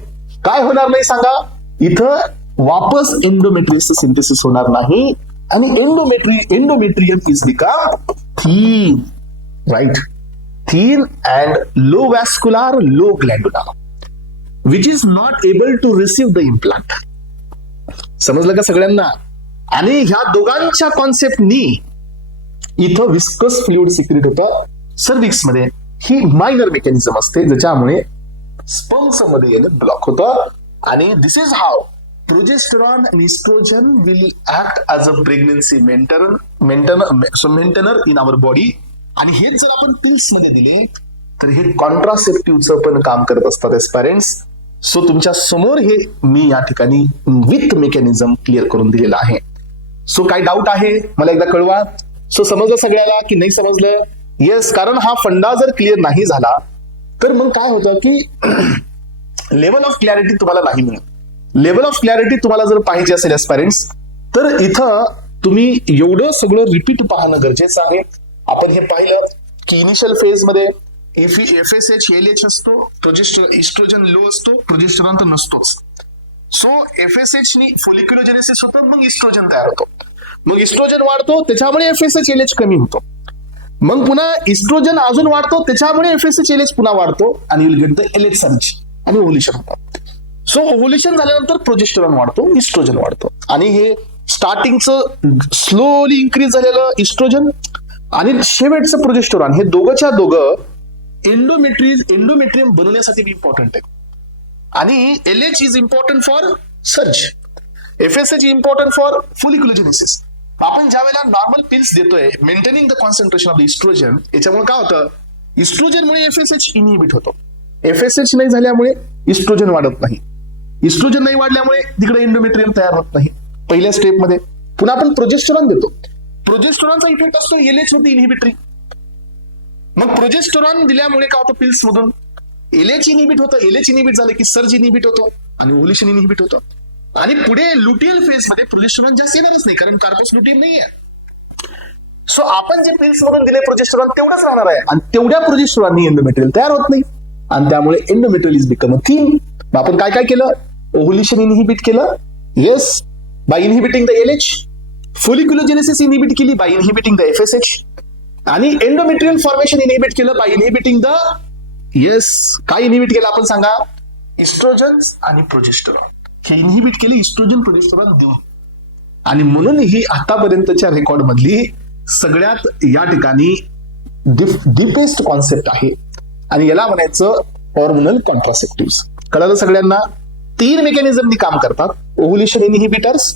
काय होणार नाही सांगा, इथं वापस एंडोमेट्रियसचं सिंथेसिस होणार नाही. आणि endometrium is become thin, right, thin and low vascular, low glandular, which is not able to receive the implant. समजलं का सगळ्यांना. आणि ह्या दोघांच्या कॉन्सेप्टनी इथं विस्कस फ्लुइड सिक्रेट होतं सर्व्हिक्स मध्ये. ही मायनर मेकॅनिझम असते ज्याच्यामुळे स्पर्म्स मध्ये येणं ब्लॉक होतं. आणि this is how progesterone and estrogen will act as a pregnancy maintainer in our body. आणि हेच जर आपण पिल्स मध्ये दिले तर हे कॉन्ट्रासेप्टिव्हचं पण काम करत असतात ऍस्पायरेंट्स. सो तुमच्या समोर हे मी या ठिकाणी विथ मेकॅनिझम क्लिअर करून दिलेलं आहे. सो काय डाऊट आहे मला एकदा कळवा. सो समजलं सगळ्याला की नाही समजलं? येस, कारण हा फंडा जर क्लिअर नाही झाला तर मग काय होतं की लेवल ऑफ क्लॅरिटी तुम्हाला नाही मिळत. लेवल ऑफ क्लॅरिटी तुम्हाला जर पाहिजे असेल ऍस्पायरेंट्स तर इथं तुम्ही एवढं सगळं रिपीट पाहणं गरजेचं आहे. आपण हे पाहिलं की इनिशियल फेज मध्ये एफएसएच एलएच असतो, इस्ट्रोजन लो असतो, प्रोजेस्टेरॉन तर नसतोच. सो एफएसएच नी फोलिक्युलोजेनेसिस होतं, मग इस्ट्रोजन तयार होतो, मग इस्ट्रोजन वाढतो त्याच्यामुळे एफएसएच एलएच कमी होतो, मग पुन्हा इस्ट्रोजन अजून वाढतो त्याच्यामुळे एफएसएच एलएच पुन्हा वाढतो आणि will get the LH surge आणि ओव्ह्युलेशन होतं. सो ओव्ह्युलेशन झाल्यानंतर प्रोजेस्टेरॉन वाढतो, इस्ट्रोजन वाढतो. आणि हे स्टार्टिंगचं स्लोली इन्क्रीज झालेलं इस्ट्रोजन आणि शेवटचं प्रोजेस्टेरॉन, हे दोघंच्या दोघं एंडोमेट्रियम बनवण्यासाठी इम्पॉर्टंट आहे. आणि LH is important for surge, FSH important for folliculogenesis. आपण ज्या वेळेला नॉर्मल पिल्स देतोय maintaining the concentration of the estrogen, याच्यामुळे काय होतं, इस्ट्रोजनमुळे एफएसएच इनहिबिट होतो. एफएसएच नाही झाल्यामुळे इस्ट्रोजन वाढत नाही, इस्ट्रोजन नाही वाढल्यामुळे तिकडे एंडोमेट्रियम तयार होत नाही पहिल्या स्टेपमध्ये. पुन्हा आपण प्रोजेस्टेरॉन देतो, प्रोजेस्टेरॉनचा इफेक्ट असतो एलएच वरती इनहिबिटरी. मग प्रोजेस्टेरॉन दिल्यामुळे काय होतं, पिल्स मधून एलएच इनहिबिट होतं, एलएच इनहिबिट झालं की सर्ज इनहिबिट होतो आणि ओव्ह्युलेशन इनहिबिट होतं. आणि पुढे लुटियल फेज मध्ये प्रोजेस्टेरॉन जास्त येणारच नाही कारण कार्पस लुटियम नाही आहे. सो आपण जे पिल्स मधून दिले प्रोजेस्टेरॉन तेवढंच राहणार आहे आणि तेवढ्या प्रोजेस्टेरॉननी एंडोमेट्रियल तयार होत नाही आणि त्यामुळे endometrial is become a thin. आपण काय काय केलं, ओव्ह्युलेशन इनहिबिट केलं, yes, by inhibiting the LH. Folliculogenesis inhibit केली बाय इनहिबिटिंग द एफएसएच. आणि एंडोमेट्रियल फॉर्मेशन इनहिबिट केलं बाय इनहिबिटिंग द, येस, काय इनहिबिट केलं आपण सांगा, इस्ट्रोजन आणि प्रोजेस्टेरॉन. हे इनहिबिट केले इस्ट्रोजन प्रोजेस्टेरॉन देऊन. आणि म्हणून ही आतापर्यंतच्या रेकॉर्ड मधली सगळ्यात या ठिकाणी डीपेस्ट कॉन्सेप्ट आहे आणि याला म्हणायचं हॉर्मोनल कॉन्ट्रासेप्टिव्स. कळालं सगळ्यांना? 3 मेकॅनिझमनी काम करतात, ovulation inhibitors,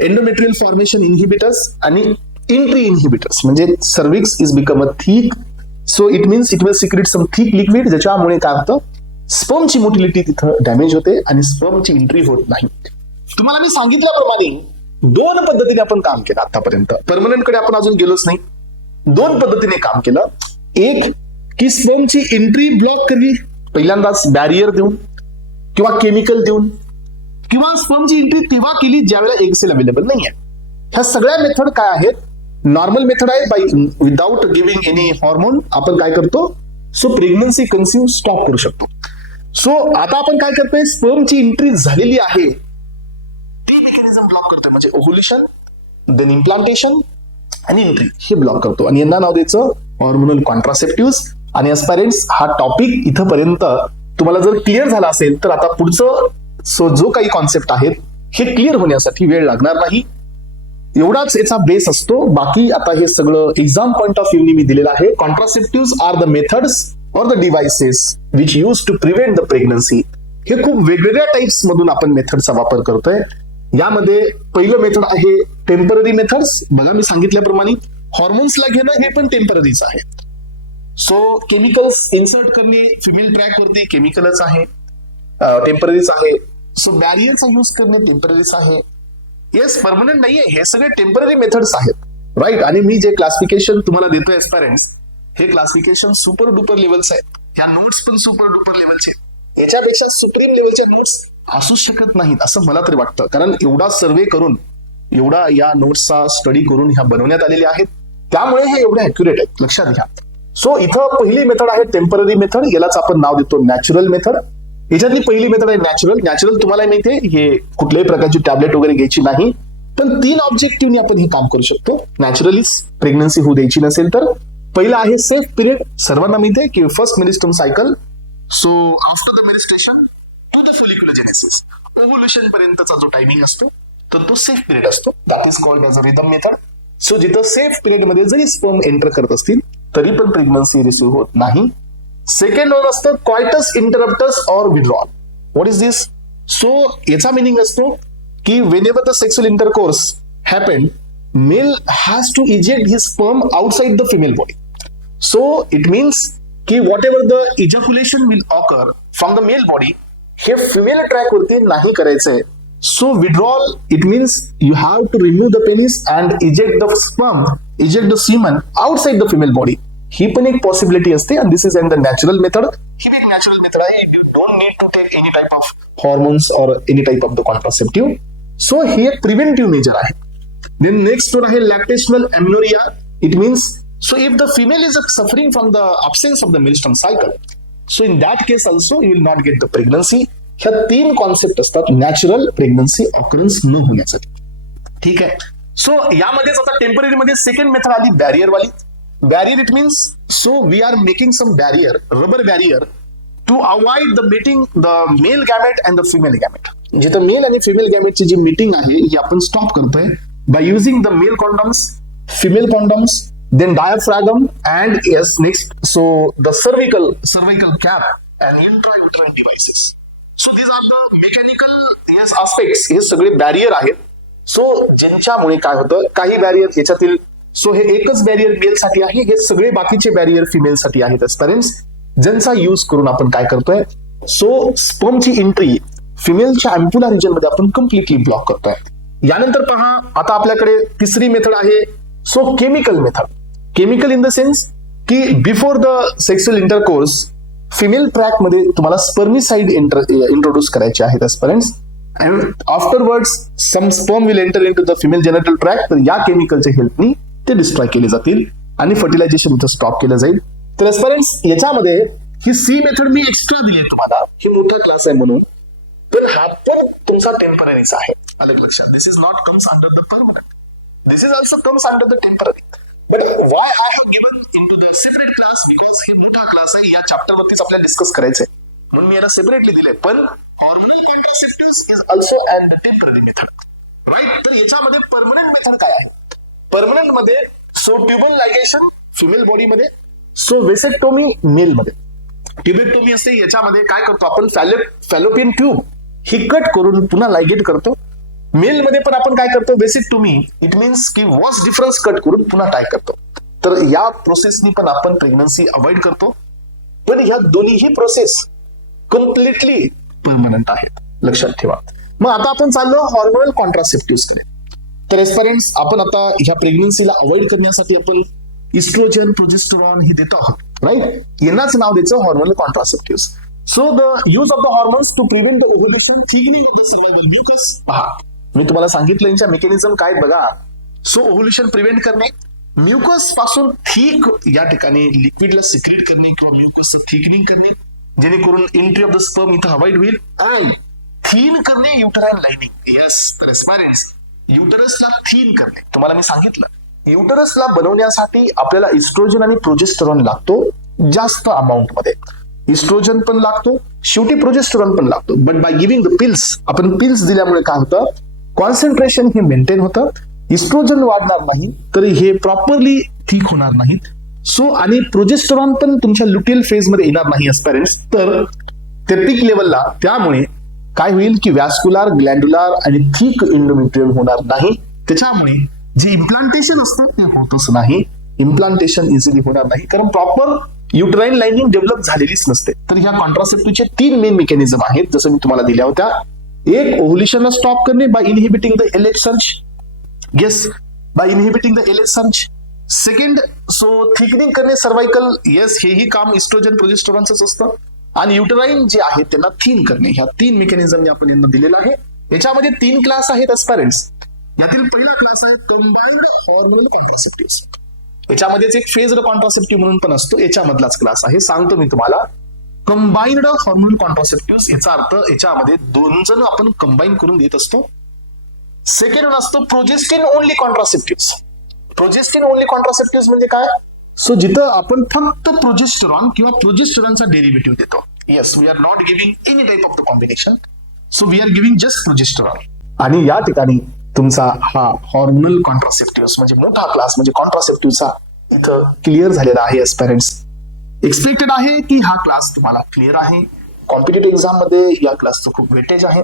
endometrial formation inhibitors आणि एंट्री इनहिबिटर्स. म्हणजे cervix is become a thick, so it means it will secrete some thick liquid, ज्याच्यामुळे काय होतं, स्पर्मची मोटिलिटी तिथं डॅमेज होते आणि स्पर्मची एंट्री होत नाही. तुम्हाला मी सांगितल्याप्रमाणे 2 पद्धतीने आपण काम केलं आतापर्यंत. परमनंट कडे आपण अजून गेलोच नाही. 2 पद्धतीने काम केलं. एक की स्पर्मची एंट्री ब्लॉक करली, पहिल्यांदाच बॅरियर देऊन किंवा केमिकल देऊन, किंवा स्पर्मची एंट्री तेव्हा केली ज्यावेळेला एग सेल अवेलेबल नाहीये. ह्या सगळ्या मेथड काय आहेत? नॉर्मल मेथड आहे, by without giving any hormone आपण काय करतो? सो प्रेग्नन्सी कन्सिव्ह स्टॉप करू शकतो. सो आता आपण काय करतोय? स्पर्मची एंट्री झालेली आहे ती मेकॅनिझम ब्लॉक करतोय, म्हणजे ओव्ह्युलेशन, देन इम्प्लांटेशन आणि एंट्री हे ब्लॉक करतो, आणि यांना नाव द्यायचं हॉर्मोनल कॉन्ट्रासेप्टिव्स. आणि एस्पायरंट्स हा टॉपिक इथंपर्यंत तुम्हाला जर क्लिअर झाला असेल तर आता पुढचं जो काही कॉन्सेप्ट आहेत हे क्लिअर होण्यासाठी वेळ लागणार नाही, एवढाच याचा बेस असतो. बाकी आता हे सगळं एक्झाम पॉइंट ऑफ व्ह्यू मी दिलेलं आहे. Contraceptives are the methods or the devices which use to prevent the pregnancy. हे खूप वेगवेगळ्या टाइप्स मधून आपण मेथडचा वापर करतोय. यामध्ये पहिलं मेथड आहे टेम्पररी मेथड्स. बघा मी सांगितल्याप्रमाणे हॉर्मोन्सला घेणं हे पण टेम्पररीच आहे. सो केमिकल्स इन्सर्ट करणे फिमेल ट्रॅक वरती केमिकलच आहे, टेम्पररीच आहे. सो बॅरियरचा यूज करणे टेम्पररीच आहे. येस, परमनंट नाहीये, हे सगळे टेम्पररी मेथड्स आहेत, राईट. आणि मी जे क्लासिफिकेशन तुम्हाला देतोय एस्पायरंट्स, हे क्लासिफिकेशन सुपर डुपर लेवलच आहे. ह्या नोट्स पण सुपर डुपर लेवलचे, याच्यापेक्षा सुप्रीम लेवलच्या नोट्स असू शकत नाहीत असं मला तरी वाटतं. कारण एवढा सर्वे करून, एवढा या नोट्सचा स्टडी करून ह्या बनवण्यात आलेल्या आहेत, त्यामुळे हे एवढे अॅक्युरेट आहेत, लक्षात घ्या. सो इथं पहिली मेथड आहे टेम्पररी मेथड, यालाच आपण नाव देतो नॅचरल मेथड. याच्यातली पहिली मेथड आहे नॅचरल. नॅचरल तुम्हाला माहितीये, हे कुठल्याही प्रकारची टॅबलेट वगैरे घ्यायची नाही, पण 3 ऑब्जेक्टिव्हने आपण हे काम करू शकतो. नॅचरलीच प्रेग्नन्सी होऊ द्यायची नसेल तर. पहिला आहे सेफ पिरियड. सर्वांना माहितीये की first menstrual cycle, so after the menstruation to the folliculogenesis, ovulation पर्यंतचा जो टायमिंग असतो तर तो सेफ पिरियड असतो. That is called as a rhythm method. So जिथं सेफ पिरियड मध्ये जरी स्पर्म एंटर करत असतील तरी पण प्रेग्नन्सी रिसीव्ह होत नाही. सेकंड वन असतं coitus interruptus or withdrawal. What is this? So याचा मिनिंग असतो की whenever the sexual intercourse happened, male has to eject his sperm outside the female body. So it means की whatever the ejaculation will occur from the male body, हे female track वरती नाही करायचंय. So withdrawal, it means you have to remove the penis and eject the sperm, eject the semen outside the female body. ही पण एक possibility असते, and this is in the natural method. ही एक natural method आहे. You don't need to take any type of hormones or any type of the contraceptive. So ही एक preventive measure आहे. Then next one आहे lactational amenorrhoea. It means so if the female is suffering from the absence of the menstrual cycle, so in that case also you will not get the pregnancy. ह्या 3 concept असतात natural pregnancy occurrence न होण्यासाठी. ठीक आहे. So यामध्येच आता temporary मध्ये second method आली barrier वाली. Barrier it means so we are making some barrier, rubber barrier, to avoid the meeting the male gamete and the female gamete. जिथं मेल आणि फिमेल गॅमेटची जी मीटिंग आहे ही आपण स्टॉप करतोय by using the male condoms, female condoms, then diaphragm and yes next so the cervical cap and intra devices. So these are the mechanical yes aspects. हे सगळे बॅरियर आहेत. सो ज्यांच्यामुळे काय होतं, काही बॅरियर ह्याच्यातील, सो हे एकच बॅरियर मेल साठी आहे, हे सगळे बाकीचे बॅरियर फिमेल साठी आहेत एस्पायरंट्स, ज्यांचा यूज करून आपण काय करतोय, सो स्पर्मची एंट्री फिमेलच्या अँप्युला रिजन मध्ये आपण कम्प्लिटली ब्लॉक करतोय. यानंतर पहा, आता आपल्याकडे तिसरी मेथड आहे so chemical method. Chemical in the sense की before the sexual intercourse female tract मध्ये तुम्हाला स्पर्मिसाइड इंट्रोड्यूस करायचे आहेत aspirants, and afterwards some sperm will enter into the female genital tract. तर या केमिकलच्या हेल्पनी ते डिस्ट्रॉय केले जातील आणि फर्टिलायझेशन इथं स्टॉप केलं जाईल. तर एस्पायरंट्स याच्यामध्ये ही सी मेथड मी एक्स्ट्रा दिली आहे तुम्हाला, ही मोठा क्लास आहे म्हणून, पण हा पण तुमचा टेम्पररीच आहे. अलग लक्षात, this is not comes under the permanent, this is also comes under the temporary. But why I have given into the separate class, because हे मोठा क्लास आहे, या चॅप्टर वरतीच आपल्याला डिस्कस करायचंय म्हणून मी याला सेपरेटली दिलंय. पण hormonal contraceptives is also and the temporary method, right. तर याच्यामध्ये परमनंट मेथड काय आहे? परमनंट मध्ये so tubal ligation female body मध्ये, सो वेसेक्टोमी मेल मध्ये. ट्युबेक्टोमी असते, याच्यामध्ये काय करतो आपण, फॅलोपियन ट्यूब ही कट करून पुन्हा लायगेट करतो. मेल मध्ये पण आपण काय करतो, वेसेक्टोमी, इट मीन्स की वॉस डिफरन्स कट करून पुन्हा टाय करतो. तर या प्रोसेसनी पण आपण प्रेग्नन्सी अवॉइड करतो. पण ह्या दोन्हीही प्रोसेस कम्प्लिटली परमनंट आहेत, लक्षात ठेवा. मग आता आपण चाललो हॉर्मोनल कॉन्ट्रासेप्टिव्स कडे. तर एस्पायरंट्स आपण आता ह्या प्रेग्नन्सीला अवॉइड करण्यासाठी आपण इस्ट्रोजन, प्रोजेस्टेरॉन हे देतो आहोत, राईट. यांनाच नाव द्यायचं hormonal contraceptives. So the use of the hormones to prevent the ovulation, thickening of the cervical mucus. पहा मी तुम्हाला सांगितलं यांच्या मेकॅनिझम काय बघा. सो ओव्ह्युलेशन प्रिव्हेंट करणे, म्युकस पासून थिक या ठिकाणी लिक्विडला सिक्रेट करणे किंवा म्युकस थिकनिंग करणे जेणेकरून एंट्री ऑफ द स्पर्म इथं अवॉइड होईल, आणि थीन करणे युटराइन लाइनिंग. यस, तर एस्पायरंट्स युटरसला थीन करणे. तुम्हाला मी सांगितलं युटरसला बनवण्यासाठी आपल्याला इस्ट्रोजन आणि प्रोजेस्टेरॉन लागतो जास्त अमाऊंट मध्ये. इस्ट्रोजन पण लागतो, शेवटी प्रोजेस्टेरॉन पण लागतो. But by giving the pills, आपण पिल्स दिल्यामुळे काय होतं, कॉन्सन्ट्रेशन हे मेंटेन होतं, इस्ट्रोजन वाढणार नाही तरी हे प्रॉपरली थिक होणार नाहीत. सो आणि प्रोजेस्टेरॉन पण तुमच्या लुटियल फेज मध्ये येणार नाही एस्पायरंट्स, तर ते पीक लेवलला. त्यामुळे काय होईल की व्हॅस्क्युलर, ग्लॅन्ड्युलर आणि थिक एंडोमेट्रियम होणार नाही. त्याच्यामुळे जे इम्प्लांटेशन असतं ते होतच नाही, इम्प्लांटेशन इझिली होणार नाही, कारण प्रॉपर युटराइन लाइनिंग डेव्हलप झालेलीच नसते. तर ह्या कॉन्ट्रासेप्टिव्हचे 3 मेन मेकॅनिझम आहेत जसं मी तुम्हाला दिल्या होत्या. एक, ओव्ह्युलेशनला स्टॉप करणे bye inhibiting the LH search. Yes, by inhibiting the LH search. Second, so thickening करणे सर्वायकल. येस, हेही काम इस्ट्रोजन प्रोजेस्टेरॉनच असतं. आणि युटराइन जे आहेत त्यांना थिन करणे. ह्या 3 मेकॅनिझम आपण यांना दिलेला आहे. याच्यामध्ये 3 क्लास आहेत एस्पायरंट्स. यातील पहिला क्लास आहे कंबाइंड हॉर्मोनल कॉन्ट्रासेप्टिव्ह. याच्यामध्येच एक फेज्ड कॉन्ट्रासेप्टिव्ह म्हणून पण असतो, याच्यामधलाच क्लास आहे. सांगतो मी तुम्हाला, कंबाइंड हॉर्मोनल कॉन्ट्रासेप्टिव्ह याचा अर्थ याच्यामध्ये 2 जण आपण कंबाईन करून देत असतो. सेकंड असतो progestin only contraceptive. Progestin only contraceptive म्हणजे काय, सो जिथं आपण फक्त प्रोजेस्टेरॉन किंवा प्रोजेस्टेरॉनचा डेरिव्हेटिव्ह देतो. Yes, we are not giving any type of the combination, so we are giving just progesterone. आणि या ठिकाणी तुमचा हा हॉर्मोनल कॉन्ट्रासेप्टिव्ह म्हणजे मोठा क्लास म्हणजे कॉन्ट्रासेप्टिव्हचा इथं क्लिअर झालेला आहे एस्पायरंट्स. एक्सपेक्टेड आहे की हा क्लास तुम्हाला क्लिअर आहे. कॉम्पिटेटिव्ह एक्झाम मध्ये या क्लासचं खूप वेटेज आहे.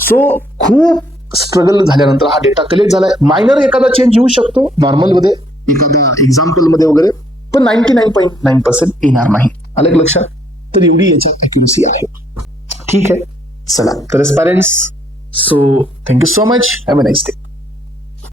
सो खूप स्ट्रगल झाल्यानंतर हा डेटा कलेक्ट झालाय. मायनर एखादा चेंज येऊ शकतो नॉर्मल मध्ये, एखादा एक्झाम्पल मध्ये वगैरे, पण 99.9% येणार नाही. आलं लक्षात? तर एवढी याच्यात अॅक्युरसी आहे. ठीक आहे, चला तर aspirants, so thank you so much, have a nice day.